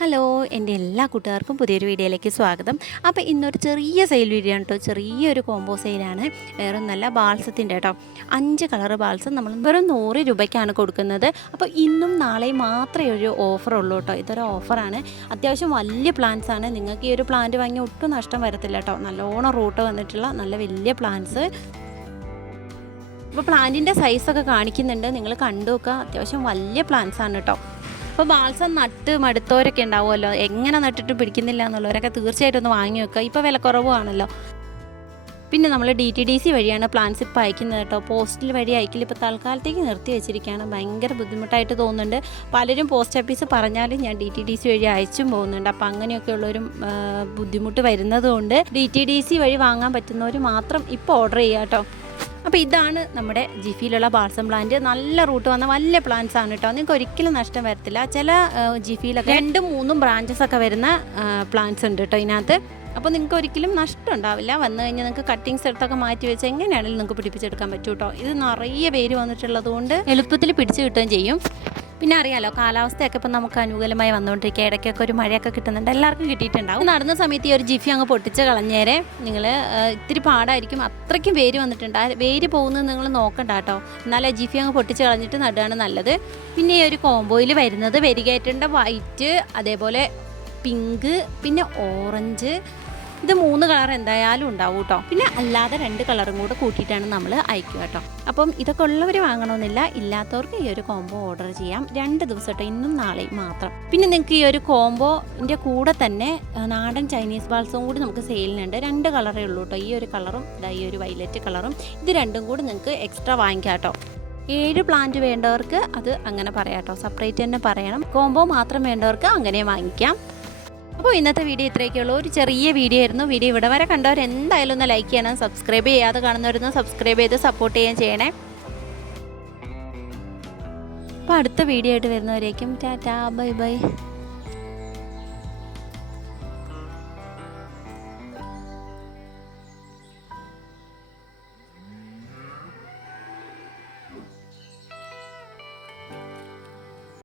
Hello എന്റെ എല്ലാ കൂട്ടുകാർക്കും പുതിയൊരു വീഡിയോയിലേക്ക് സ്വാഗതം. അപ്പോൾ ഇന്നൊരു ചെറിയ സെയിൽ വീഡിയോ ആണ് കേട്ടോ ചെറിയൊരു കോംബോ സെയിലാണ് വേറെ നല്ല ബാൾസത്തിന്റെ കേട്ടോ അഞ്ച് കളർ ബാൾസം നമ്മൾ വെറും നൂറ് രൂപയ്ക്കാണ് കൊടുക്കുന്നത്. അപ്പോൾ ഇന്നും നാളെയും മാത്രമേ ഒരു ഓഫർ ഉള്ളൂ കേട്ടോ ഇതൊരു ഓഫറാണ് അത്യാവശ്യം വലിയ പ്ലാന്റ്സ് ആണ്. നിങ്ങൾക്ക് ഈ ഒരു പ്ലാന്റ് വാങ്ങി ഒട്ടും നഷ്ടം വരത്തില്ല കേട്ടോ നല്ലോണം റൂട്ട് വന്നിട്ടുള്ള നല്ല വലിയ പ്ലാന്റ്സ് അപ്പോൾ പ്ലാന്റിന്റെ സൈസൊക്കെ കാണിക്കുന്നുണ്ട്. നിങ്ങൾ കണ്ടു നോക്കുക അത്യാവശ്യം വലിയ പ്ലാന്റ്സ് ആണ് കേട്ടോ അപ്പോൾ ബാൾസം നട്ട് മടുത്തവരൊക്കെ ഉണ്ടാവുമല്ലോ. എങ്ങനെ നട്ടിട്ട് പിടിക്കുന്നില്ല എന്നുള്ളവരൊക്കെ തീർച്ചയായിട്ടും ഒന്ന് വാങ്ങി വെക്കുക. ഇപ്പോൾ വിലക്കുറവാണല്ലോ പിന്നെ നമ്മൾ ഡി ടി ഡി സി വഴിയാണ് പ്ലാൻസ് ഇപ്പോൾ അയക്കുന്നത് കേട്ടോ. പോസ്റ്റിൽ വഴി അയക്കില്ല ഇപ്പോൾ തൽക്കാലത്തേക്ക് നിർത്തി വെച്ചിരിക്കുകയാണ്. ഭയങ്കര ബുദ്ധിമുട്ടായിട്ട് തോന്നുന്നുണ്ട്. പലരും പോസ്റ്റ് ഓഫീസ് പറഞ്ഞാലും ഞാൻ ഡി ടി ഡി സി വഴി അയച്ചും പോകുന്നുണ്ട്. അപ്പോൾ അങ്ങനെയൊക്കെയുള്ളൊരു ബുദ്ധിമുട്ട് വരുന്നതുകൊണ്ട് ഡി ടി ഡി സി വഴി വാങ്ങാൻ പറ്റുന്നവർ മാത്രം ഇപ്പോൾ ഓർഡർ ചെയ്യുക കേട്ടോ. അപ്പോൾ ഇതാണ് നമ്മുടെ ജിഫിയിലുള്ള ബാൾസം പ്ലാന്റ് നല്ല റൂട്ട് വന്ന വലിയ പ്ലാന്റ്സ് ആണ് കേട്ടോ നിങ്ങൾക്ക് ഒരിക്കലും നഷ്ടം വരത്തില്ല. ചില ജിഫിയിലൊക്കെ രണ്ടും മൂന്നും ബ്രാഞ്ചസ് ഒക്കെ വരുന്ന പ്ലാന്റ്സ് ഉണ്ട് കേട്ടോ ഇതിനകത്ത്. അപ്പോൾ നിങ്ങൾക്ക് ഒരിക്കലും നഷ്ടം ഉണ്ടാവില്ല. വന്നു കഴിഞ്ഞാൽ നിങ്ങൾക്ക് കട്ടിങ്സ് എടുത്തൊക്കെ മാറ്റി വെച്ച് എങ്ങനെയാണെങ്കിലും നിങ്ങൾക്ക് പിടിപ്പിച്ചെടുക്കാൻ പറ്റും കേട്ടോ ഇത് നിറയെ പേര് വന്നിട്ടുള്ളത് കൊണ്ട് എളുപ്പത്തിൽ പിടിച്ചു കിട്ടുകയും ചെയ്യും. പിന്നെ അറിയാലോ കാലാവസ്ഥയൊക്കെ ഇപ്പം നമുക്ക് അനുകൂലമായി വന്നുകൊണ്ടിരിക്കുക. ഇടയ്ക്കൊക്കെ ഒരു മഴയൊക്കെ കിട്ടുന്നുണ്ട്. എല്ലാവർക്കും കിട്ടിയിട്ടുണ്ടാവും. നടന്ന സമയത്ത് ഈ ഒരു ജിഫി അങ്ങ് പൊട്ടിച്ച് കളഞ്ഞേരെ. നിങ്ങൾ ഇത്തിരി പാടായിരിക്കും. അത്രയ്ക്കും വേര് വന്നിട്ടുണ്ട്. ആ വേര് പോകുന്നത് നിങ്ങൾ നോക്കണ്ട കേട്ടോ. എന്നാലേ ജിഫി അങ്ങ് പൊട്ടിച്ച് കളഞ്ഞിട്ട് നടുകയാണ് നല്ലത്. പിന്നെ ഈ ഒരു കോംബോയിൽ വരുന്നത് വെരികയറ്റേണ്ട വൈറ്റ് അതേപോലെ പിങ്ക് പിന്നെ ഓറഞ്ച് ഇത് മൂന്ന് കളർ എന്തായാലും ഉണ്ടാവും കേട്ടോ പിന്നെ അല്ലാതെ രണ്ട് കളറും കൂടെ കൂട്ടിയിട്ടാണ് നമ്മൾ അയക്കുക കേട്ടോ അപ്പം ഇതൊക്കെ ഉള്ളവർ വാങ്ങണമെന്നില്ല ഇല്ലാത്തവർക്ക് ഈ ഒരു കോംബോ ഓർഡർ ചെയ്യാം. രണ്ട് ദിവസം ഇന്നും നാളെയും മാത്രം. പിന്നെ നിങ്ങൾക്ക് ഈ ഒരു കോംബോന്റെ കൂടെ തന്നെ നാടൻ ചൈനീസ് ബാൾസും കൂടി നമുക്ക് സെയിലിനുണ്ട് രണ്ട് കളറേ ഉള്ളൂ കേട്ടോ ഈ ഒരു കളറും ഈ ഒരു വൈലറ്റ് കളറും. ഇത് രണ്ടും കൂടി നിങ്ങൾക്ക് എക്സ്ട്രാ വാങ്ങിക്കാം കേട്ടോ ഏഴ് പ്ലാന്റ് വേണ്ടവർക്ക് അത് അങ്ങനെ പറയാം കേട്ടോ സെപ്പറേറ്റ് തന്നെ പറയണം. കോംബോ മാത്രം വേണ്ടവർക്ക് അങ്ങനെ വാങ്ങിക്കാം. അപ്പോൾ ഇന്നത്തെ വീഡിയോ ഇത്രയൊക്കെ ഉള്ളൂ ഒരു ചെറിയ വീഡിയോ ആയിരുന്നു. വീഡിയോ ഇവിടെ വരെ കണ്ടവർ എന്തായാലും ഒന്ന് ലൈക്ക് ചെയ്യണം സബ്സ്ക്രൈബ് ചെയ്യാതെ കാണുന്നവരൊന്ന് സബ്സ്ക്രൈബ് ചെയ്ത് സപ്പോർട്ട് ചെയ്യാൻ ചെയ്യണേ. അപ്പോൾ അടുത്ത വീഡിയോ ആയിട്ട് വരുന്നവരേക്കും ടാറ്റാ ബൈ ബൈ.